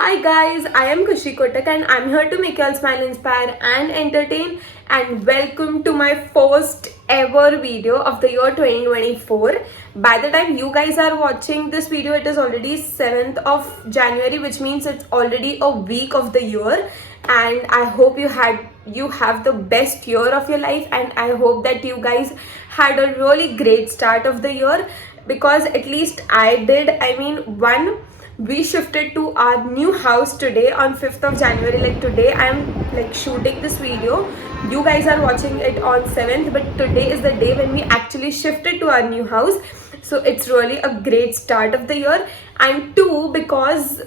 Hi guys, I am Kushi Kotak and I'm here to make you all smile, inspire and entertain, and welcome to my first ever video of the year 2024. By the time you guys are watching this video, it is already 7th of January, which means it's already a week of the year, and I hope you have the best year of your life, and I hope that you guys had a really great start of the year, because at least I did. We shifted to our new house today on 5th of January. Like today I'm like shooting this video, you guys are watching it on 7th, but today is the day when we actually shifted to our new house. So it's really a great start of the year. And two, because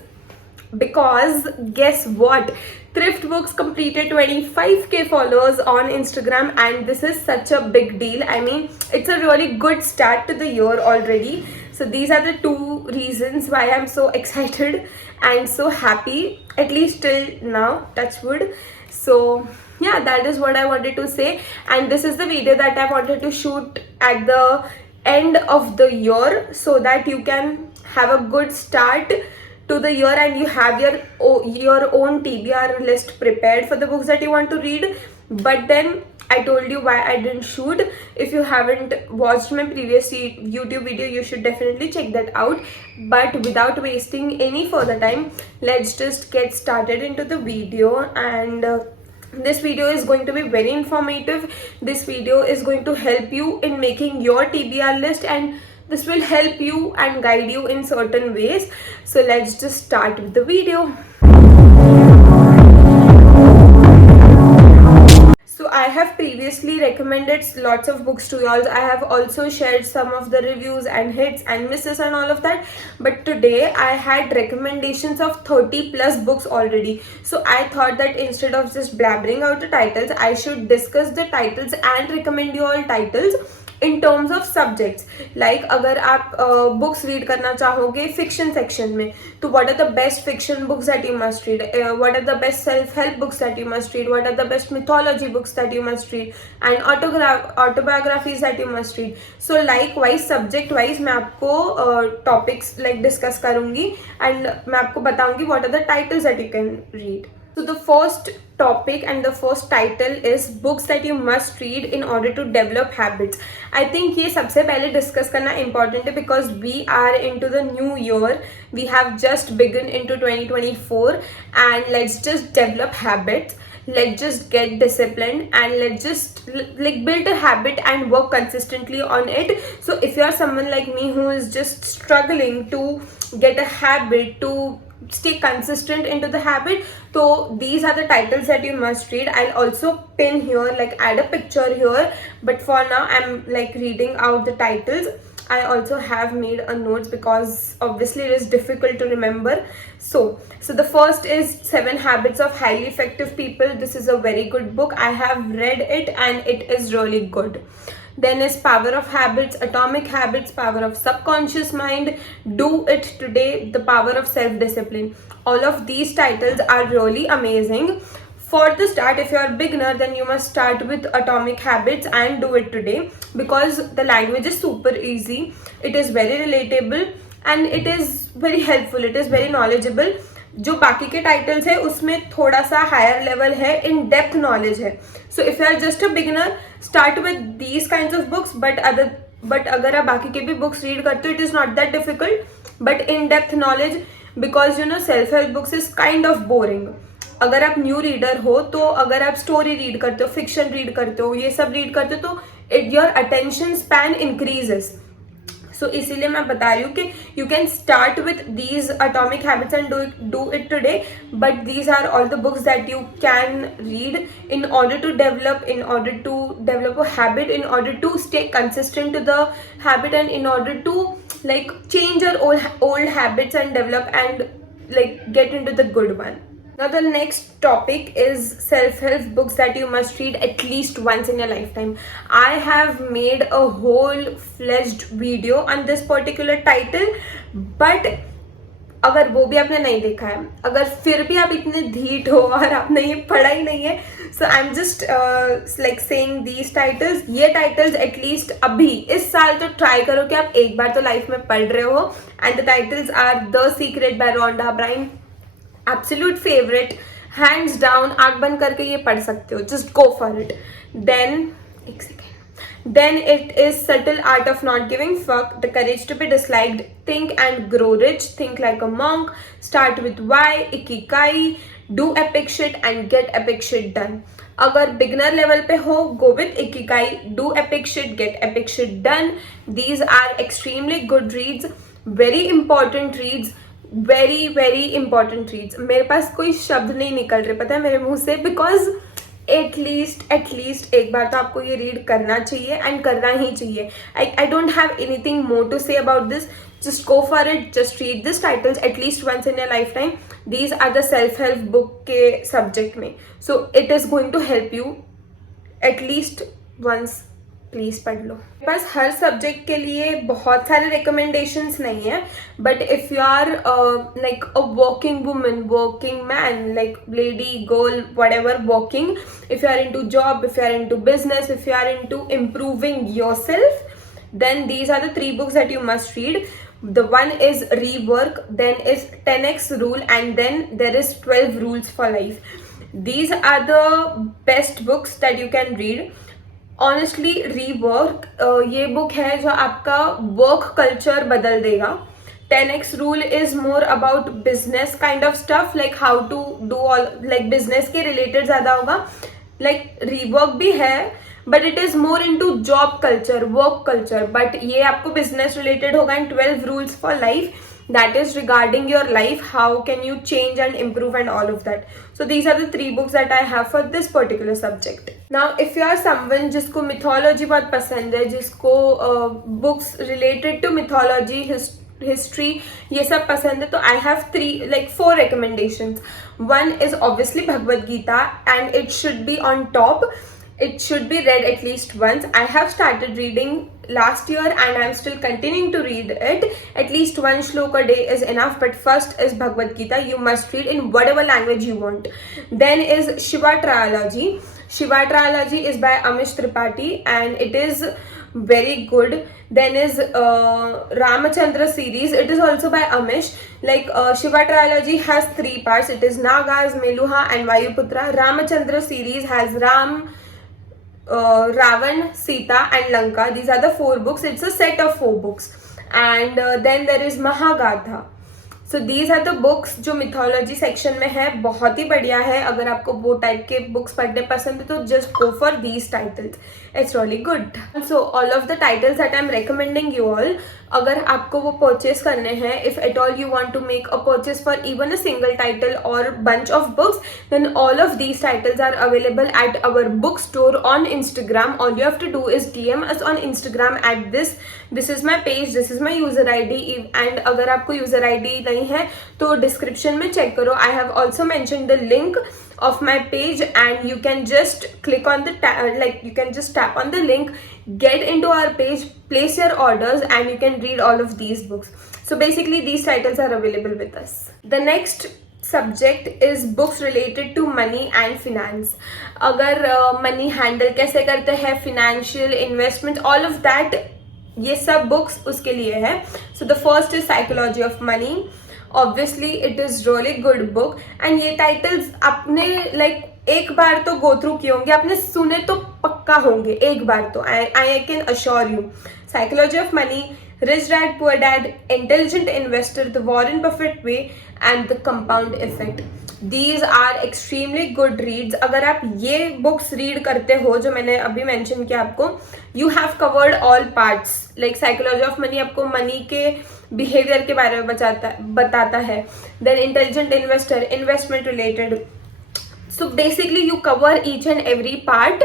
guess what, Thrift Books completed 25k followers on Instagram, and this is such a big deal. I mean, it's a really good start to the year already. So these are the two reasons why I'm so excited and so happy, at least till now, touch wood. So yeah, that is what I wanted to say, and this is the video that I wanted to shoot at the end of the year so that you can have a good start to the year and you have your own TBR list prepared for the books that you want to read. But then I told you why I didn't shoot. If you haven't watched my previous YouTube video, you should definitely check that out. But without wasting any further time, let's just get started into the video. And this video is going to be very informative. This video is going to help you in making your TBR list, and this will help you and guide you in certain ways. So let's just start with the video. So I have previously recommended lots of books to y'all. I have also shared some of the reviews and hits and misses and all of that. But today I had recommendations of 30 plus books already. So I thought that instead of just blabbering out the titles, I should discuss the titles and recommend you all titles in terms of subjects. Like अगर आप books read करना चाहोगे fiction section में, तो what are the best fiction books that you must read, what are the best self-help books that you must read, what are the best mythology books that you must read, and autobiographies that you must read. So likewise subject wise मैं आपको topics like discuss करूँगी, and मैं आपको बताऊँगी what are the titles that you can read. So the first topic and the first title is books that you must read in order to develop habits. I think ये सबसे पहले discuss करना important है, because we are into the new year. We have just begun into 2024, and let's just develop habits. Let's just get disciplined, and let's just like build a habit and work consistently on it. So if you are someone like me who is just struggling to get a habit, to stay consistent into the habit, so these are the titles that you must read. I'll also pin here, like add a picture here, but for now I'm like reading out the titles. I also have made a notes because obviously it is difficult to remember. So the first is 7 Habits of Highly Effective People. This is a very good book. I have read it and it is really good. Then is Power of Habits, Atomic Habits, Power of Subconscious Mind, Do It Today, The Power of Self-Discipline. All of these titles are really amazing. For the start, if you are a beginner, then you must start with Atomic Habits and Do It Today, because the language is super easy, it is very relatable, and it is very helpful, it is very knowledgeable. जो बाकी के titles है उसमें थोड़ा सा higher level है, इन depth knowledge है. So if you are just a beginner, start with these kinds of books. But अगर आप बाकी के भी बुक्स रीड करते हो, it is not that difficult, but in depth knowledge, because you know self help books is kind of boring. अगर आप new reader हो, तो अगर आप स्टोरी रीड करते हो, फिक्शन रीड करते हो, ये सब रीड करते हो, तो your attention span increases. So इसीलिए मैं बता रही हूँ कि you can start with these atomic habits and do it today, but these are all the books that you can read in order to develop a habit, in order to stay consistent to the habit, and in order to like change your old habits and develop and like get into the good one. Now the next topic is self-help books that you must read at least once in your lifetime. I have made a whole fledged video on this particular title, but अगर वो भी आपने नहीं देखा है, अगर फिर भी आप इतने धीट हो और आपने ये पढ़ा ही नहीं है, so I am just like saying these titles. ये टाइटल्स एटलीस्ट अभी इस साल तो ट्राई करो कि आप एक बार तो लाइफ में पढ़ रहे हो. And the titles are the Secret by Rhonda Byrne, absolute favourite, hands down, आंख बंद करके ये पढ़ सकते हो, just go for it. Then एक second, then it is subtle art of not giving fuck, the courage to be disliked, think and grow rich, think like a monk, start with why, Ikigai, do epic shit and get epic shit done. अगर beginner level पे हो, गो with Ikigai, do epic shit, get epic shit done. These are extremely good reads, very important reads, very very important reads. मेरे पास कोई शब्द नहीं निकल रहे पता है मेरे मुंह से, बिकॉज एटलीस्ट एक बार तो आपको ये रीड करना चाहिए एंड करना ही चाहिए. I don't have anything more to say about this. Just go for it. Just read these titles at least once in your lifetime. These are the self-help book के subject में. So it is going to help you at least once. Please पढ़ लो. मेरे पास हर subject के लिए बहुत सारे recommendations नहीं है, but if you are like a working woman, working man, like lady, girl, whatever working, if you are into job, if you are into business, if you are into improving yourself, then these are the 3 books that you must read. The one is Rework, then is 10x Rule, and then there is 12 Rules for Life. These are the best books that you can read. Honestly, Rework ये book है जो आपका work culture बदल देगा. 10x Rule is more about business kind of stuff, like how to do all, like business के related ज़्यादा होगा. Like Rework भी है, but it is more into job culture, work culture, but ये आपको business related होगा. And 12 rules for life, that is regarding your life, how can you change and improve and all of that. So these are the 3 books that I have for this particular subject. Now if you are someone जिसको mythology बहुत पसंद है, जिसको books related to mythology, history, ये सब पसंद है, तो I have 4 recommendations. One is obviously Bhagavad Gita, and it should be on top. It should be read at least once. I have started reading last year and I'm still continuing to read it. At least 1 shloka a day is enough, but first is Bhagavad Gita. You must read in whatever language you want. Then is Shiva Trilogy. Shiva Trilogy is by Amish Tripathi and it is very good. Then is Ramachandra series. It is also by Amish. Like Shiva Trilogy has 3 parts. It is Nagas, Meluha and Vayuputra. Ramachandra series has Ram, Ravan, Sita and Lanka. These are the 4 books. It's a set of 4 books. And then there is Mahagatha. So these are the books जो mythology section में है. बहुत ही बढ़िया है. अगर आपको वो type के बुक्स पढ़ने पसंद है तो just go for these titles. It's really good. So all of the titles that I'm recommending you all, अगर आपको वो purchase करने हैं, if at all you want to make a purchase for even a single title or bunch of books, then all of these titles are available at our bookstore on Instagram. All you have to do is DM us on Instagram at this is my page, this is my user ID. And अगर आपको user ID नहीं है तो description में check करो. I have also mentioned the link of my page and you can just click on the you can just tap on the link, get into our page, place your orders and you can read all of these books. So basically these titles are available with us. The next subject is books related to money and finance. अगर money handle कैसे करते हैं, financial investment, all of that, ये सब books उसके लिए है. So the first is Psychology of Money. Obviously it is really good book and ये titles आपने एक बार तो go through किए होंगे, आपने सुने तो पक्का होंगे एक बार तो. I can assure you. Psychology of Money, Rich Dad Poor Dad, Intelligent Investor, The Warren Buffett Way and The Compound Effect. These are extremely good reads. अगर आप ये books read करते हो जो मैंने अभी mention किया आपको, you have covered all parts. Like Psychology of Money आपको money के behavior के बारे में बताता है. Then Intelligent Investor, investment related. So basically you cover each and every part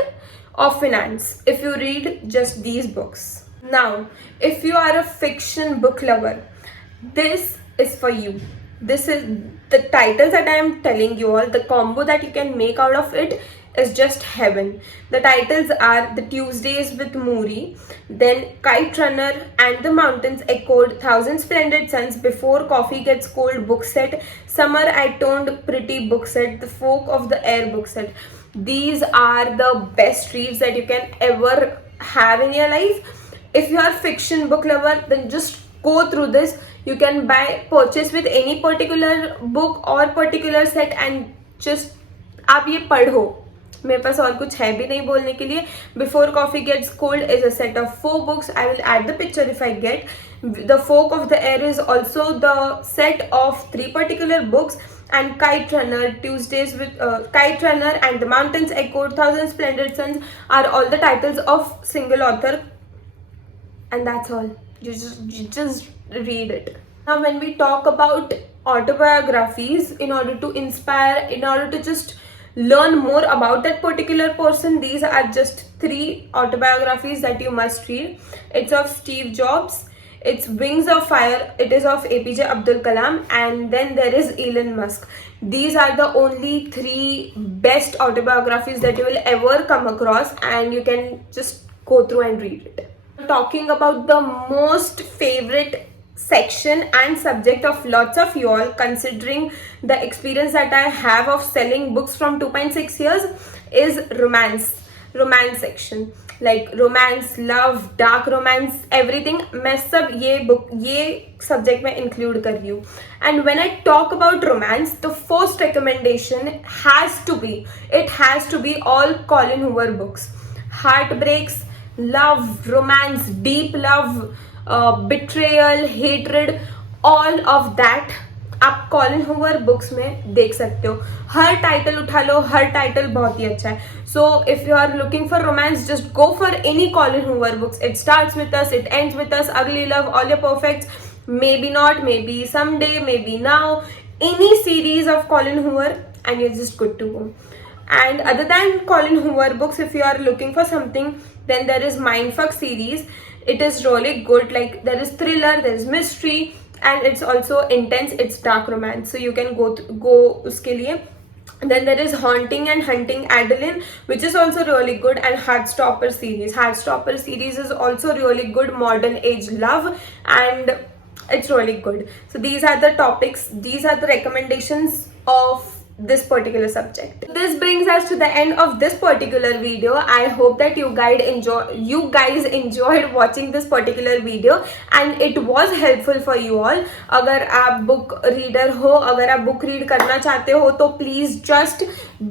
of finance if you read just these books. Now, if you are a fiction book lover, this is for you. This is the titles that I am telling you all. The combo that you can make out of it is just heaven. The titles are The Tuesdays with Moori, then Kite Runner and the Mountains Echoed, Thousand Splendid Suns, Before Coffee Gets Cold book set, Summer I Toned Pretty book set, The Folk of the Air book set. These are the best reads that you can ever have in your life. If you are fiction book lover, then just go through this. You can purchase with any particular book or particular set and just आप ये पढ़ो. मेरे पास और कुछ है भी नहीं बोलने के लिए. Before coffee gets cold is a set of 4 books. I will add the picture if I get. The Folk of the Air is also the set of 3 particular books. And Kite Runner, Tuesdays with Kite Runner and The Mountains Echoed, Thousand Splendid Suns are all the titles of single author. And that's all. You just read it. Now when we talk about autobiographies, in order to inspire, in order to just learn more about that particular person, these are just 3 autobiographies that you must read. It's of Steve Jobs, it's Wings of Fire, it is of APJ Abdul Kalam, and then there is Elon Musk. These are the only 3 best autobiographies that you will ever come across, and you can just go through and read it. Talking about the most favorite section and subject of lots of you all, considering the experience that I have of selling books from 2.6 years, is romance section. Like romance, love, dark romance, everything. मैं सब ये subject में include कर रही हूँ. And when I talk about romance, the first recommendation has to be all Colin Hoover books. Heartbreaks, love, romance, deep love, betrayal, hatred, all of that आप Colin Hoover books में देख सकते हो. हर title उठा लो, हर title बहुत ही अच्छा है. So if you are looking for romance, just go for any Colleen Hoover books. It starts with us, it ends with us, ugly love, all your perfects, maybe not, maybe someday, maybe now, any series of Colin Hoover and you're just good to go. And other than Colin Hoover books, if you are looking for something, then there is Mindfuck series. It is really good. Like there is thriller, there is mystery, and it's also intense. It's dark romance, so you can go uske liye. Then there is Haunting and Hunting Adeline, which is also really good. And Heartstopper series is also really good. Modern age love, and it's really good. So these are the topics, these are the recommendations of this particular subject. This brings us to the end of this particular video. I hope that you guys enjoyed watching this particular video and it was helpful for you all. अगर आप book reader हो, अगर आप book read करना चाहते हो, तो please just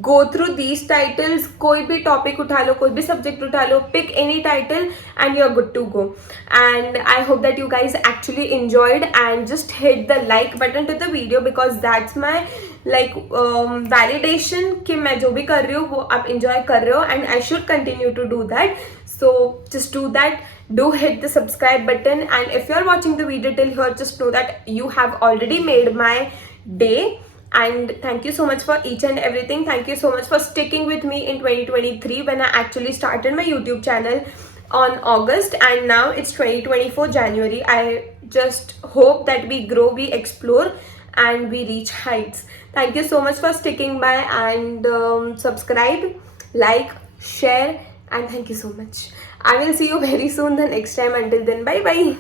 go through these titles. कोई भी topic उठा लो, कोई भी subject उठा लो, pick any title and you're good to go. And I hope that you guys actually enjoyed, and just hit the like button to the video, because that's my validation कि मैं जो भी कर रही हूँ वो आप enjoy कर रहे हो, and I should continue to do that. So just do that. Do hit the subscribe button, and if you are watching the video till here, just know that you have already made my day. And thank you so much for each and everything. Thank you so much for sticking with me in 2023 when I actually started my YouTube channel on August, and now it's 2024 January. I just hope that we grow, we explore, and we reach heights. Thank you so much for sticking by, and subscribe, like, share, and thank you so much. I will see you very soon the next time. Until then, bye bye.